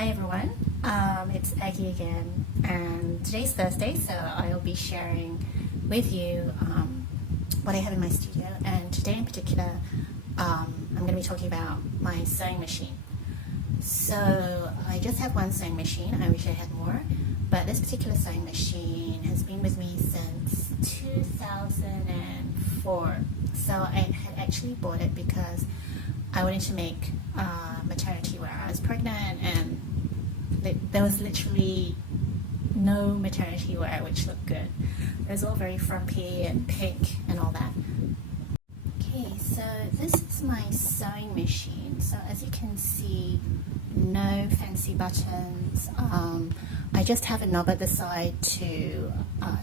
Hi everyone, it's Aggie again, and today's Thursday, so I'll be sharing with you what I have in my studio. And today in particular, I'm going to be talking about my sewing machine. So I just have one sewing machine. I wish I had more, but this particular sewing machine has been with me since 2004. So I had actually bought it because I wanted to make maternity wear. I was pregnant and there was literally no maternity wear which looked good. It was all very frumpy and pink and all that. Okay, so this is my sewing machine. So as you can see, no fancy buttons. I just have a knob at the side to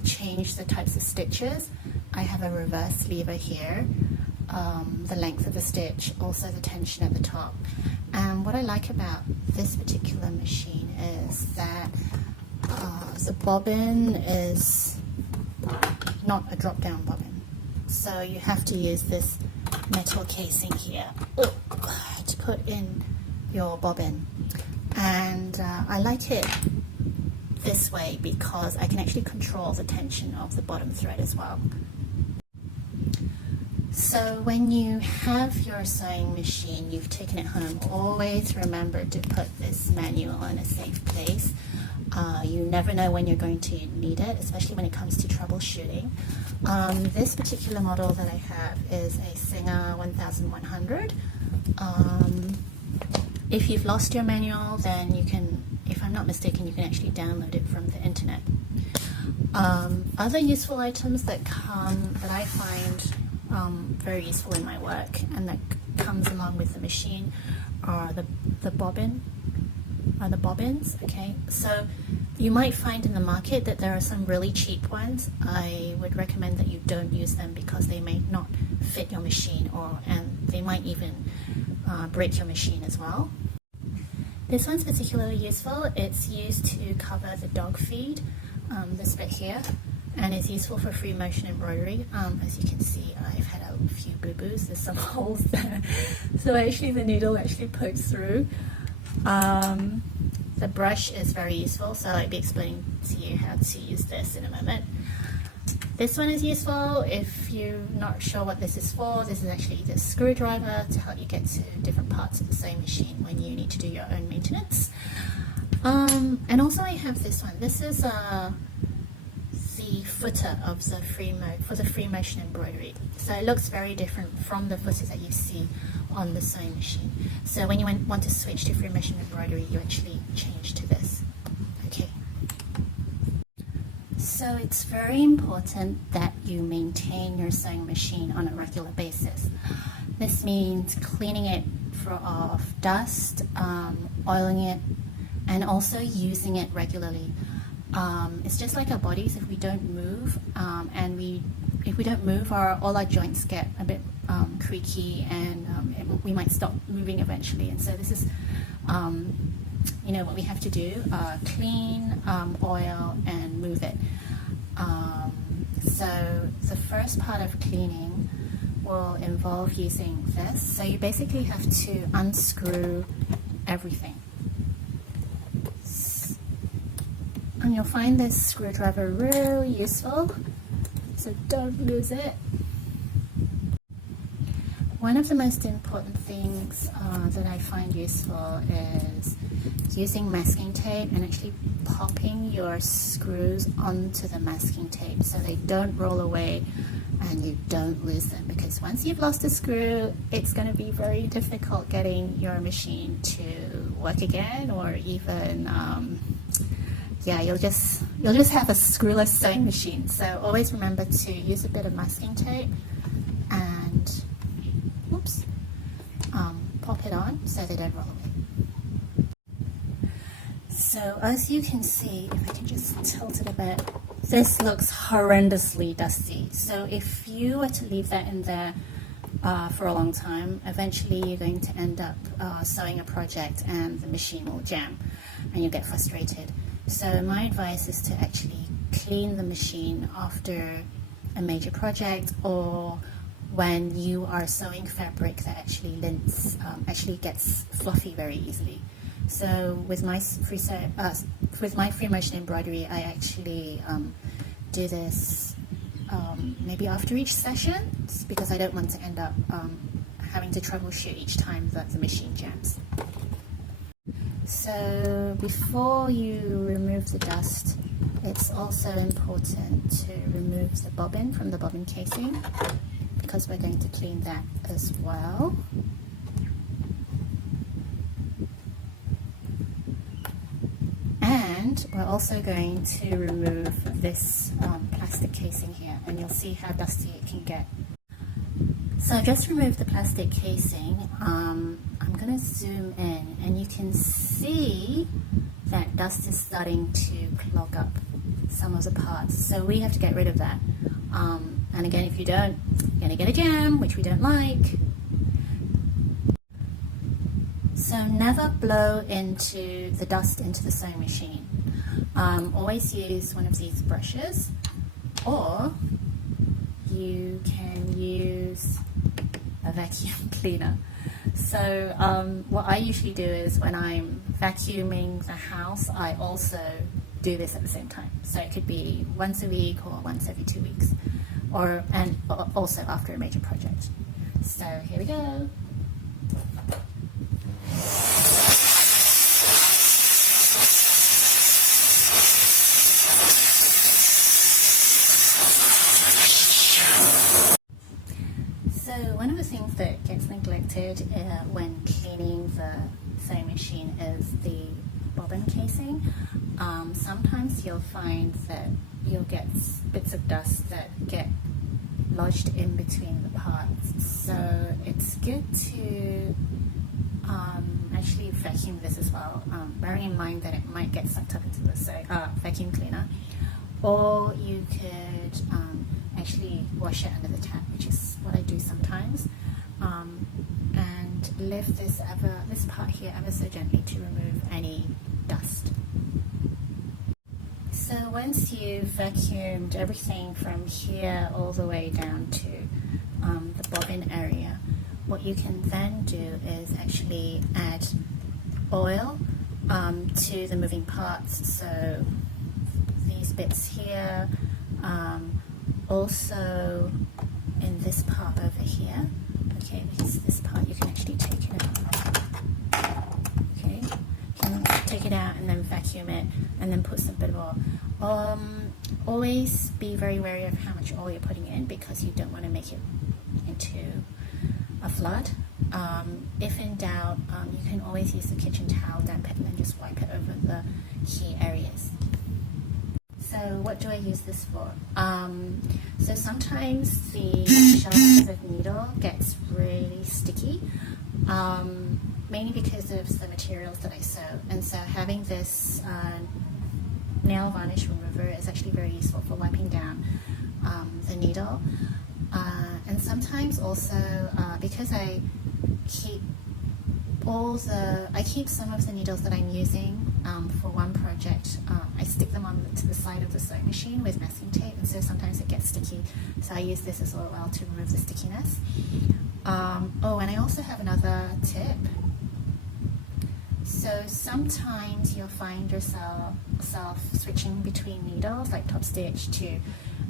change the types of stitches. I have a reverse lever here. The length of the stitch, also the tension at the top. And what I like about this particular machine is that the bobbin is not a drop-down bobbin. So you have to use this metal casing here to put in your bobbin. And I like it this way because I can actually control the tension of the bottom thread as well. So when you have your sewing machine, you've taken it home, always remember to put this manual in a safe place. You never know when you're going to need it, especially when it comes to troubleshooting. This particular model that I have is a Singer 1100. If you've lost your manual, then you can, if I'm not mistaken, you can actually download it from the internet. Other useful items that I find very useful in my work and that comes along with the machine are the bobbins. Okay, so you might find in the market that there are some really cheap ones. I would recommend that you don't use them because they may not fit your machine, and they might even break your machine as well. This one's particularly useful. It's used to cover the dog feed, this bit here, and it's useful for free motion embroidery. As you can see, I've had a few boo-boos. There's some holes there. So actually the needle actually pokes through. The brush is very useful, so I'll be explaining to you how to use this in a moment. This one is useful if you're not sure what this is for. This is actually the screwdriver to help you get to different parts of the sewing machine when you need to do your own maintenance. And also I have this one. This is the footer of the free motion embroidery. So it looks very different from the footer that you see on the sewing machine. So when you want to switch to free motion embroidery, you actually change to this. Okay. So it's very important that you maintain your sewing machine on a regular basis. This means cleaning it off dust, oiling it, and also using it regularly. It's just like our bodies. If we don't move, if we don't move, all our joints get a bit creaky, and we might stop moving eventually. And so this is, what we have to do: clean, oil, and move it. So the first part of cleaning will involve using this. So you basically have to unscrew everything. And you'll find this screwdriver really useful, so don't lose it. One of the most important things that I find useful is using masking tape and actually popping your screws onto the masking tape so they don't roll away and you don't lose them, because once you've lost a screw, it's going to be very difficult getting your machine to work again, or even you'll just have a screwless sewing machine. So always remember to use a bit of masking tape and pop it on so they don't roll away. So as you can see, if I can just tilt it a bit, this looks horrendously dusty. So if you were to leave that in there for a long time, eventually you're going to end up sewing a project and the machine will jam and you'll get frustrated. So my advice is to actually clean the machine after a major project, or when you are sewing fabric that actually gets fluffy very easily. So with my free motion embroidery, I actually do this maybe after each session, because I don't want to end up having to troubleshoot each time that the machine jams. So before you remove the dust, it's also important to remove the bobbin from the bobbin casing, because we're going to clean that as well. And we're also going to remove this plastic casing here, and you'll see how dusty it can get. So I've just removed the plastic casing. I'm going to zoom in, and you can see that dust is starting to clog up some of the parts. So we have to get rid of that. And again, if you don't, you're going to get a jam, which we don't like. So never blow into the dust into the sewing machine. Always use one of these brushes, or you can use a vacuum cleaner. So what I usually do is, when I'm vacuuming the house, I also do this at the same time. So it could be once a week or once every 2 weeks, and also after a major project. So here we go. So one of the things that gets neglected when cleaning the sewing machine is the bobbin casing. Sometimes you'll find that you'll get bits of dust that get lodged in between the parts. So it's good to actually vacuum this as well, bearing in mind that it might get sucked up into the vacuum cleaner. Or you could actually wash it under the tap, which is what I do sometimes, and lift this part here ever so gently to remove any dust. So once you've vacuumed everything from here all the way down to the bobbin area, what you can then do is actually add oil to the moving parts. So these bits here, also in this part over here, okay, because this part you can actually take it out. Okay, you can take it out and then vacuum it, and then put some bit of oil. Always be very wary of how much oil you're putting in, because you don't want to make it into a flood. If in doubt, you can always use the kitchen towel, damp it, and then just wipe it over the key areas. So what do I use this for? So sometimes the shelf of needle gets really sticky, mainly because of the materials that I sew. And so having this nail varnish remover is actually very useful for wiping down the needle. And sometimes also, because I keep some of the needles that I'm using for one project, I stick them to the side of the sewing machine with masking tape, and so sometimes it gets sticky. So I use this as well to remove the stickiness. Oh, and I also have another tip. So sometimes you'll find yourself switching between needles, like top stitch to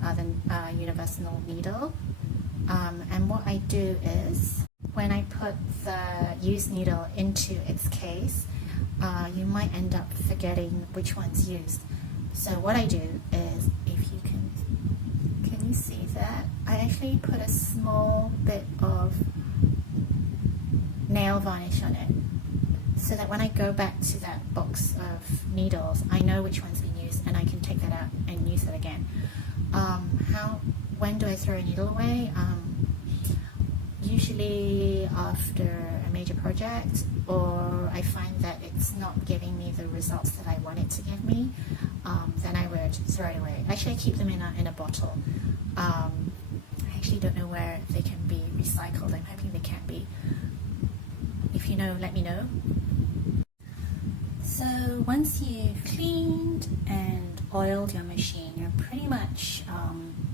the universal needle. And what I do is, when I put the used needle into its case, you might end up forgetting which one's used. So what I do is, if you can you see that? I actually put a small bit of nail varnish on it, so that when I go back to that box of needles, I know which one's been used, and I can take that out and use it again. When do I throw a needle away? Usually after a major project, or I find that it's not giving me the results that I want it to give me, then I would throw it away. Actually, I keep them in a bottle. I actually don't know where they can be recycled. I'm hoping they can be. If you know, let me know. So once you've cleaned and oiled your machine, you're pretty much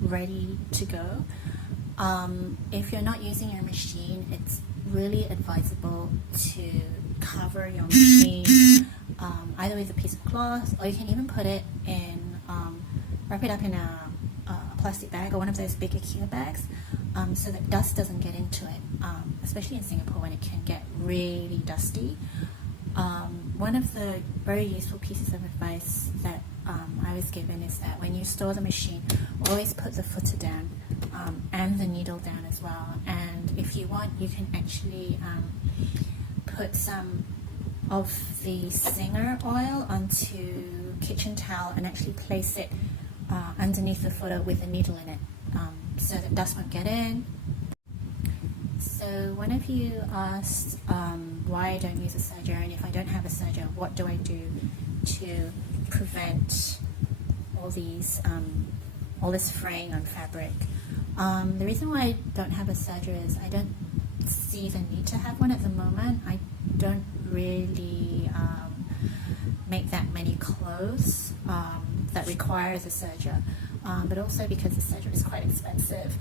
ready to go. If you're not using your machine, it's really advisable to cover your machine either with a piece of cloth, or you can even put it in, wrap it up in a plastic bag or one of those big IKEA bags, so that dust doesn't get into it, especially in Singapore when it can get really dusty. One of the very useful pieces of advice that I was given is that when you store the machine, always put the footer down and the needle down as well. And if you want, you can actually put some of the Singer oil onto kitchen towel and actually place it underneath the footer with a needle in it, so that dust won't get in. So one of you asked why I don't use a serger, and if I don't have a serger, what do I do to prevent all these all this fraying on fabric? The reason why I don't have a serger is I don't see the need to have one at the moment. I don't really make that many clothes that requires a serger, but also because the serger is quite expensive.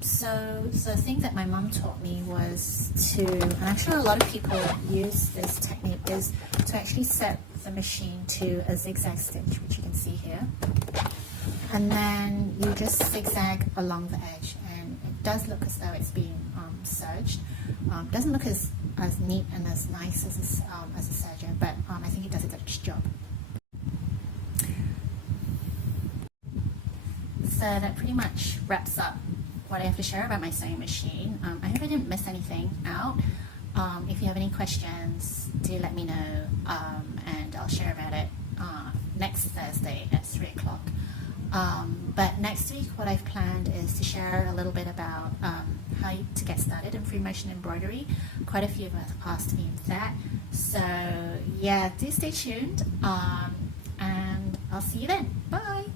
So the thing that my mum taught me was to, and I'm sure a lot of people use this technique, is to actually set the machine to a zigzag stitch, which you can see here, and then you just zigzag along the edge, and it does look as though it's being serged. Doesn't look as neat and as nice as a serger, but I think it does a good job. So that pretty much wraps up what I have to share about my sewing machine. I hope I didn't miss anything out. If you have any questions, do let me know, and I'll share about it next Thursday at 3 o'clock. But next week, what I've planned is to share a little bit about how to get started in free motion embroidery. Quite a few of us asked me that. So yeah, do stay tuned, and I'll see you then. Bye!